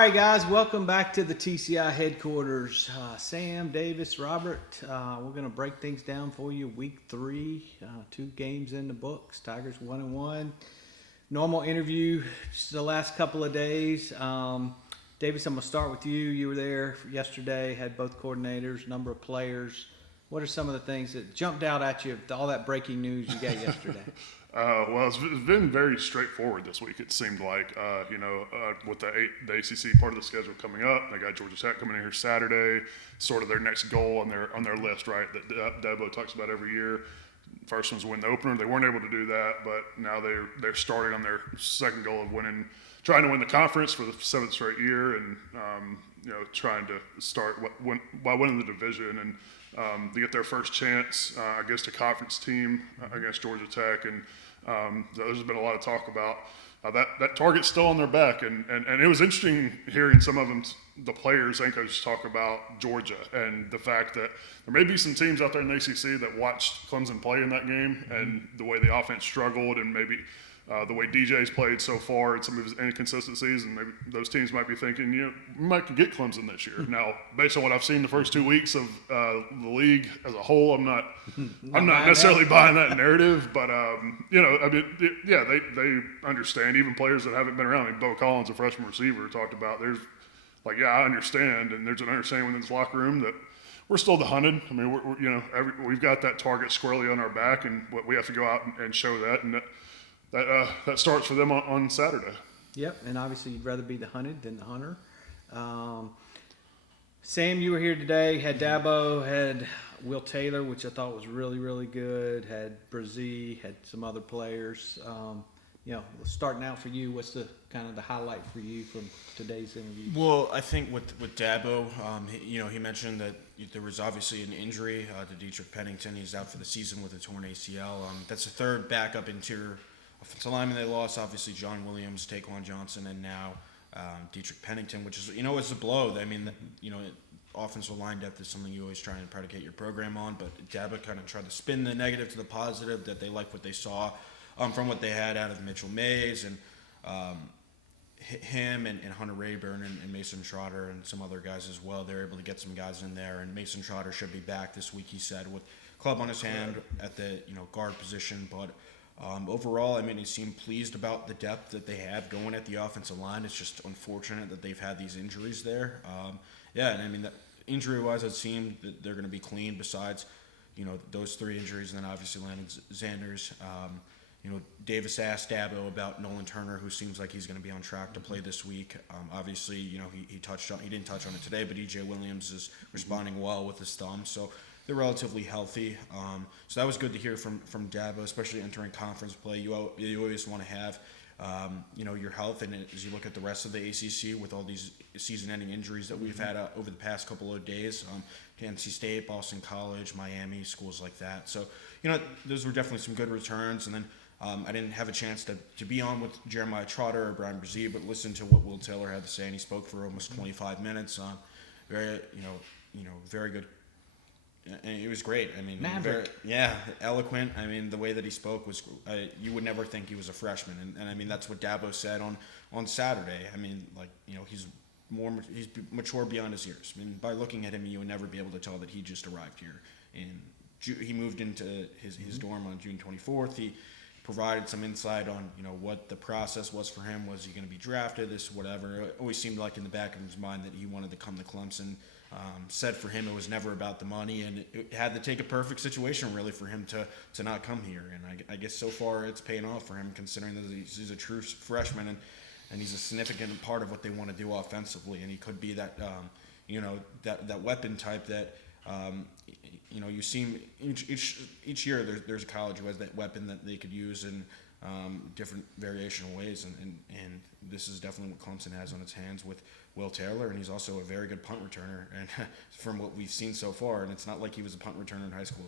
All right, guys, welcome back to the TCI headquarters. Sam, Davis, Robert, we're going to break things down for you. Week 3, 2 games in the books. Tigers 1-1. Normal interview just the last couple of days. Davis, I'm going to start with you. You were there yesterday, had both coordinators, number of players. What are some of the things that jumped out at you, all that breaking news you got yesterday? It's been very straightforward this week. It seemed like, with the ACC part of the schedule coming up, they got Georgia Tech coming in here Saturday. Sort of their next goal on their list, right? That Dabo talks about every year. First one's win the opener. They weren't able to do that, but now they're starting on their second goal of trying to win the conference for the 7th straight year, and trying to start by winning the division and to get their first chance against a conference team against Georgia Tech. And there's been a lot of talk about that target's still on their back, and it was interesting hearing some of them, the players and coaches, talk about Georgia and the fact that there may be some teams out there in the ACC that watched Clemson play in that game and the way the offense struggled, and maybe the way DJ's played so far and some of his inconsistencies, and maybe those teams might be thinking, we might get Clemson this year. Now, based on what I've seen the first 2 weeks of the league as a whole, I'm not necessarily buying that narrative, but they understand. Even players that haven't been around. I mean, Bo Collins, a freshman receiver, talked about I understand, and there's an understanding within this locker room that we're still the hunted. I mean, we've got that target squarely on our back, and we have to go out and show that, and that starts for them on Saturday. Yep, and obviously you'd rather be the hunted than the hunter. Sam, you were here today, had Dabo, had Will Taylor, which I thought was really, really good, had Brazee, had some other players. Starting out for you, what's the highlight for you from today's interview? Well, I think with Dabo, he mentioned that there was obviously an injury to Dietrich Pennington. He's out for the season with a torn ACL. That's the third backup interior offensive lineman they lost. Obviously, John Williams, Taquan Johnson, and now Dietrich Pennington, which is, it's a blow. I mean, offensive line depth is something you always try and predicate your program on, but Dabo kind of tried to spin the negative to the positive, that they liked what they saw from what they had out of Mitchell Mays and him and Hunter Rayburn and Mason Trotter and some other guys as well. They're able to get some guys in there, and Mason Trotter should be back this week, he said, with club on his hand at the guard position. But overall, he seemed pleased about the depth that they have going at the offensive line. It's just unfortunate that they've had these injuries there. That injury-wise, it seemed that they're going to be clean besides, those 3 injuries, and then obviously Landon Zanders. Davis asked Dabo about Nolan Turner, who seems like he's going to be on track to play this week. Obviously, he didn't touch on it today, but E.J. Williams is responding well with his thumb, so they're relatively healthy. So that was good to hear from Dabo, especially entering conference play. You always want to have your health, and as you look at the rest of the ACC with all these season-ending injuries that we've had over the past couple of days, NC State, Boston College, Miami, schools like that. So, those were definitely some good returns. And then I didn't have a chance to be on with Jeremiah Trotter or Brian Brazee, but listen to what Will Taylor had to say, and he spoke for almost 25 minutes. Very good. And it was great. Maverick. Eloquent. The way that he spoke was, you would never think he was a freshman. And that's what Dabo said on Saturday. He's mature beyond his years. By looking at him, you would never be able to tell that he just arrived here. And he moved into his dorm on June 24th. He provided some insight on, what the process was for him. Was he going to be drafted, this, whatever. It always seemed like in the back of his mind that he wanted to come to Clemson. Said for him it was never about the money, and it had to take a perfect situation really for him to not come here. And I guess so far it's paying off for him, considering that he's a true freshman and he's a significant part of what they want to do offensively. And he could be that that weapon type that you see each year there's a college who has that weapon that they could use in different variational ways, and this is definitely what Clemson has on its hands with Will Taylor, and he's also a very good punt returner, and from what we've seen so far, and it's not like he was a punt returner in high school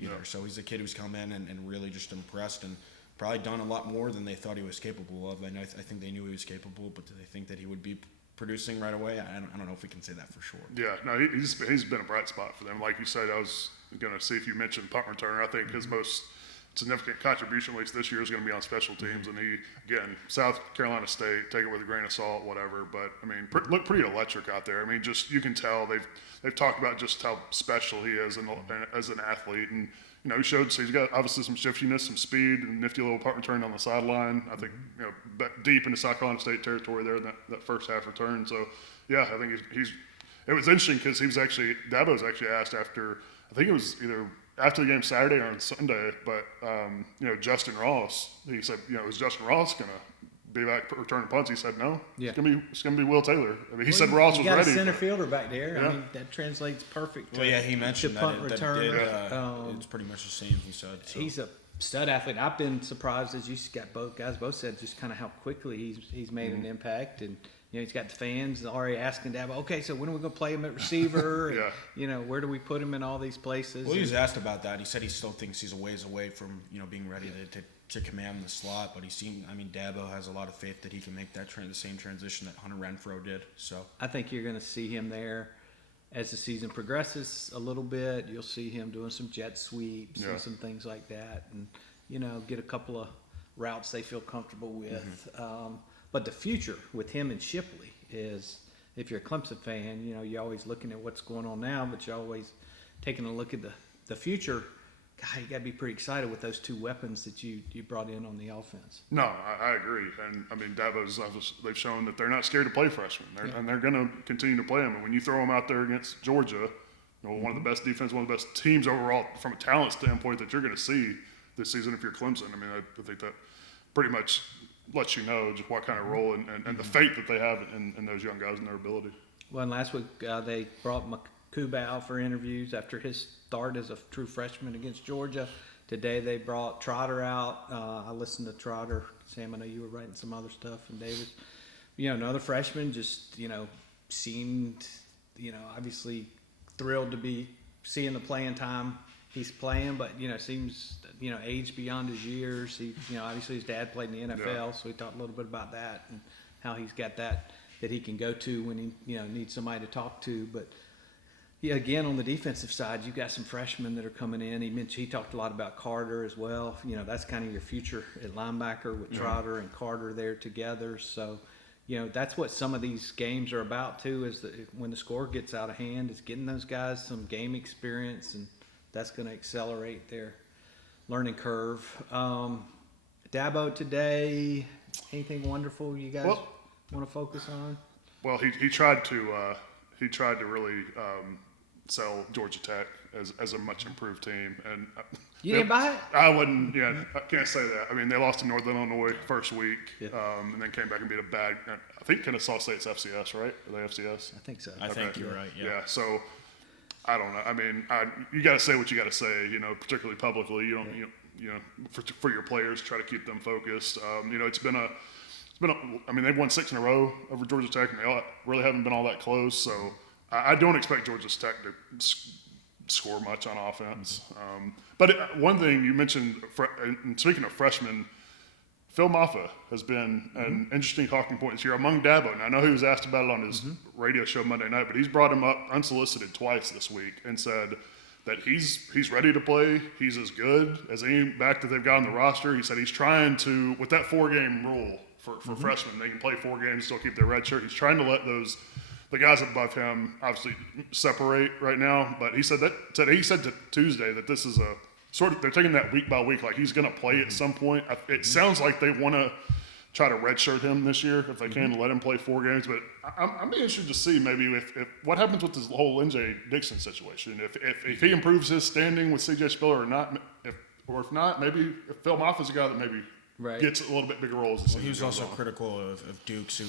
either. No. So he's a kid who's come in and really just impressed, and probably done a lot more than they thought he was capable of. I think they knew he was capable, but do they think that he would be producing right away? I don't know if we can say that for sure. Yeah, no, he's been a bright spot for them. Like you said, I was going to see if you mentioned punt returner. I think his most significant contribution, at least this year, is going to be on special teams. And he, again, South Carolina State, take it with a grain of salt, whatever. But I mean, look pretty electric out there. I mean, just you can tell they've talked about just how special he is as an athlete, and he showed. So he's got obviously some shiftiness, some speed, and nifty little punt return on the sideline. I think deep into South Carolina State territory there in that first half return. So yeah, I think he's. It was interesting because Dabo was actually asked after. I think it was either after the game Saturday or on Sunday, but Justin Ross, he said, is Justin Ross gonna be back returning punts? He said no. Yeah. It's gonna be Will Taylor. I mean, he said Ross was ready. You got ready. a center fielder back there. Yeah. I mean, that translates perfect. Well, yeah, he mentioned to punt return. it's pretty much the same. He said so. He's a stud athlete. I've been surprised, as you got both said, just kind of how quickly he's made an impact. And he's got the fans already asking Dabo, okay, so when are we going to play him at receiver? Yeah. And, where do we put him in all these places? Well, he was asked about that. He said he still thinks he's a ways away from being ready to command the slot. But Dabo has a lot of faith that he can make that the same transition that Hunter Renfrow did. So I think you're going to see him there as the season progresses a little bit. You'll see him doing some jet sweeps and some things like that, and get a couple of routes they feel comfortable with. But the future with him and Shipley is, if you're a Clemson fan, you're always looking at what's going on now, but you're always taking a look at the future. God, you got to be pretty excited with those two weapons that you brought in on the offense. No, I agree. And I mean, they've shown that they're not scared to play freshmen, and they're going to continue to play them. And when you throw them out there against Georgia, one of the best defense, one of the best teams overall from a talent standpoint that you're going to see this season if you're Clemson. I mean, I think that pretty much lets you know just what kind of role and the faith that they have in those young guys and their ability. Well, and last week they brought Makuba out for interviews after his start as a true freshman against Georgia. Today they brought Trotter out. I listened to Trotter. Sam, I know you were writing some other stuff, and Davis. Another freshman just, seemed, obviously thrilled to be seeing the playing time he's playing, but seems aged beyond his years. He obviously his dad played in the NFL, so he talked a little bit about that and how he's got that he can go to when he needs somebody to talk to. But again, on the defensive side, you've got some freshmen that are coming in. He talked a lot about Carter as well. That's kind of your future at linebacker with Trotter and Carter there together. So that's what some of these games are about too. Is that when the score gets out of hand, is getting those guys some game experience, and that's going to accelerate their learning curve. Dabo today, anything wonderful you guys want to focus on? Well, he tried to really sell Georgia Tech as a much improved team, and you didn't buy it? I wouldn't. Yeah, I can't say that. I mean, they lost to Northern Illinois first week, and then came back and beat a bad. I think Kennesaw State's FCS, right? Are they FCS? I think so. I think you're right. Yeah. So I don't know. I mean, you got to say what you got to say. Particularly publicly. You don't. For your players, try to keep them focused. It's been a. I mean, they've won 6 in a row over Georgia Tech, and they really haven't been all that close. So I don't expect Georgia Tech to score much on offense. But one thing you mentioned, and speaking of freshmen, Phil Maffa has been an interesting talking point this year among Dabo. And I know he was asked about it on his radio show Monday night, but he's brought him up unsolicited twice this week and said that he's ready to play. He's as good as any back that they've got on the roster. He said he's trying to, with that 4-game rule for freshmen, they can play 4 games, still keep their red shirt. He's trying to let the guys above him obviously separate right now. But he said to Tuesday that this is a sort of, they're taking that week by week, like he's going to play at some point. It sounds like they want to try to redshirt him this year if they can, let him play 4 games. But I'm interested to see maybe if what happens with this whole Lynjay Dixon situation. If he improves his standing with C.J. Spiller or not, if not, maybe if Phil Maffa's a guy that maybe gets a little bit bigger role as the season He was goes also on. critical of Dukes, who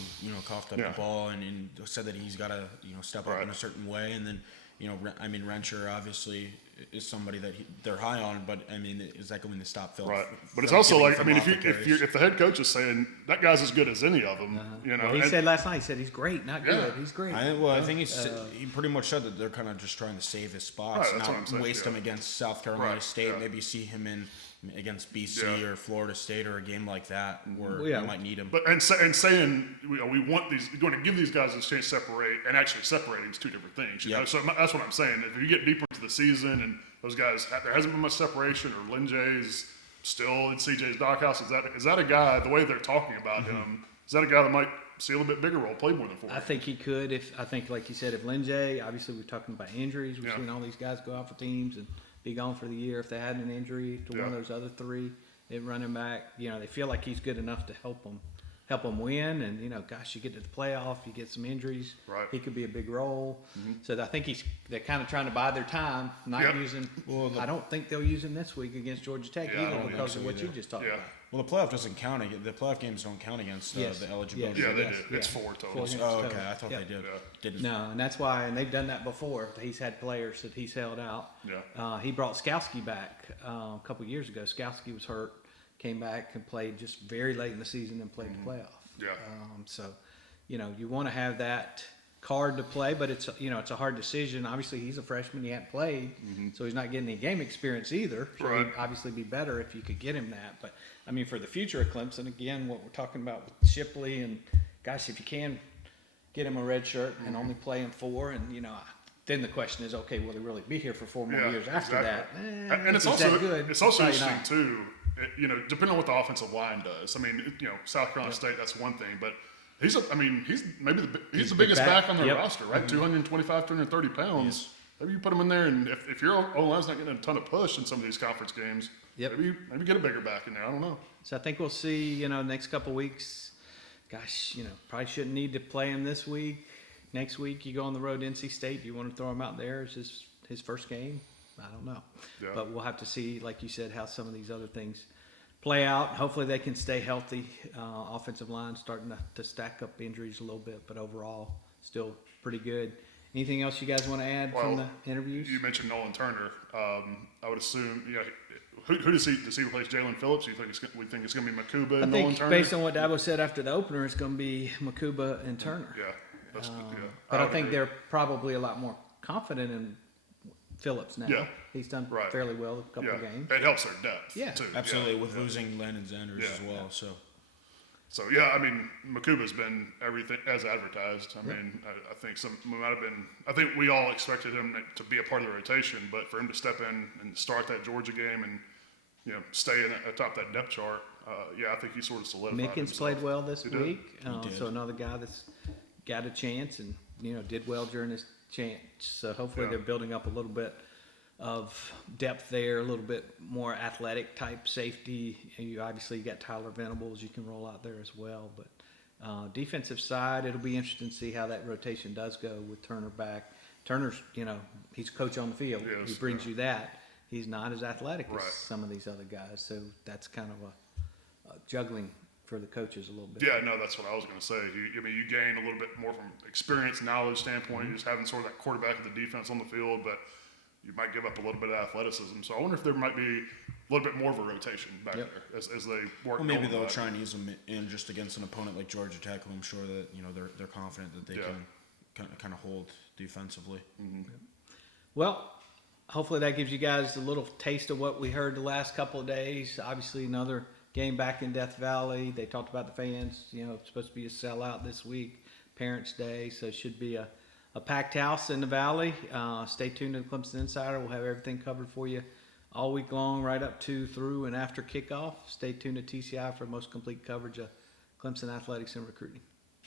coughed up the ball and said that he's got to step up in a certain way. And then Rencher obviously is somebody that they're high on, but I mean, is that going to stop Phil? Right, but it's also like, I mean, if the head coach is saying that guy's as good as any of them, Well, he said last night, he said he's great, not good. He's great. I think he pretty much said that they're kind of just trying to save his spots, not waste him against South Carolina State. Maybe see him in against BC or Florida State or a game like that where you might need him. But and saying we want these, you're going to give these guys a chance to separate, and actually separating is 2 different things. You know? So that's what I'm saying. If you get deeper into the season and those guys, there hasn't been much separation, or Lynjay's still in CJ's doghouse? Is that a guy, the way they're talking about him, is that a guy that might see a little bit bigger role, play more than 4 I games? think he could. I think, like you said, if Lin J, obviously we're talking about injuries. We've Yeah. seen all these guys go out for teams and be gone for the year. If they had an injury to one of Yeah. those other three, at running back, they feel like he's good enough to help them win. And gosh, you get to the playoff, you get some injuries, Right. he could be a big role. So I think they're kind of trying to buy their time, not Yep. using. I don't think they'll use him this week against Georgia Tech Yeah, I don't either think because so of what you either. just talked Yeah. about. Well, the playoff doesn't count. The playoff games don't count against Yes. the eligibility. Yeah, they Yes, did. It's yeah. 4 total. Four games. Oh, okay. total. I thought Yep. they did. Yeah. Didn't. No, and that's why, and they've done that before. He's had players that he's held out. Yeah. He brought Skowski back a couple years ago. Skowski was hurt, came back and played just very late in the season and played the playoff. Yeah. So, you want to have that card to play, but it's a hard decision. Obviously, he's a freshman; he hadn't played, so he's not getting any game experience either. So Right. it'd obviously be better if you could get him that. But I mean, for the future of Clemson, again, what we're talking about with Shipley, and gosh, if you can get him a red shirt and only play him 4, and then the question is, okay, will he really be here for 4 more Yeah, years after exactly. that? And it's if he's also that good, it's also probably interesting not. too. Depending on what the offensive line does. I mean, South Carolina State, that's one thing, but he's maybe he's the biggest back. back on their Yep. roster, right? 225, 230 pounds. Maybe you put him in there, and if your O-line's not getting a ton of push in some of these conference games, Yep. maybe get a bigger back in there. I don't know. So I think we'll see, next couple weeks. Gosh, probably shouldn't need to play him this week. Next week, you go on the road to NC State. Do you want to throw him out there as his first game? I don't know. Yeah. But we'll have to see, like you said, how some of these other things play out. Hopefully they can stay healthy. Offensive line starting to stack up injuries a little bit, but overall, still pretty good. Anything else you guys want to add from the interviews? You mentioned Nolan Turner. I would assume, who does he replace Jalen Phillips? We think it's going to be Makuba I and Nolan think Turner? based on what Dabo said after the opener, it's going to be Makuba and Turner. Yeah. That's, yeah. But I would think agree. they're probably a lot more confident in Phillips now. Yeah. He's done Right. fairly well a couple games. It helps their depth, Yeah. too. Absolutely, Yeah. with losing Landon Zanders as well. So yeah, I mean, Makuba's been everything as advertised. I mean, I think I think we all expected him to be a part of the rotation, but for him to step in and start that Georgia game and stay atop that depth chart, I think he sort of solidified Mickens himself. played well this He did. week. did. So another guy that's got a chance and did well during his chance. So hopefully Yeah. they're building up a little bit of depth there, a little bit more athletic type safety. And you got Tyler Venables you can roll out there as well. But defensive side, it'll be interesting to see how that rotation does go with Turner back. Turner's, he's a coach on the field. Yes, He brings yeah. you that. He's not as athletic Right. as some of these other guys. So that's kind of a juggling for the coaches a little bit. Yeah, no, that's what I was going to say. You gain a little bit more from experience, knowledge standpoint, Mm-hmm. just having sort of that quarterback of the defense on the field, but you might give up a little bit of athleticism. So I wonder if there might be a little bit more of a rotation back Yep. there as they work. Well, maybe Nolan they'll back. try and use them in just against an opponent like Georgia Tech, who I'm sure that they're confident that they Yeah. can kind of hold defensively. Well, hopefully that gives you guys a little taste of what we heard the last couple of days. Obviously, another game back in Death Valley. They talked about the fans. It's supposed to be a sellout this week, Parents' Day, so it should be a packed house in the Valley. Stay tuned to the Clemson Insider. We'll have everything covered for you all week long, right up to, through, and after kickoff. Stay tuned to TCI for most complete coverage of Clemson athletics and recruiting.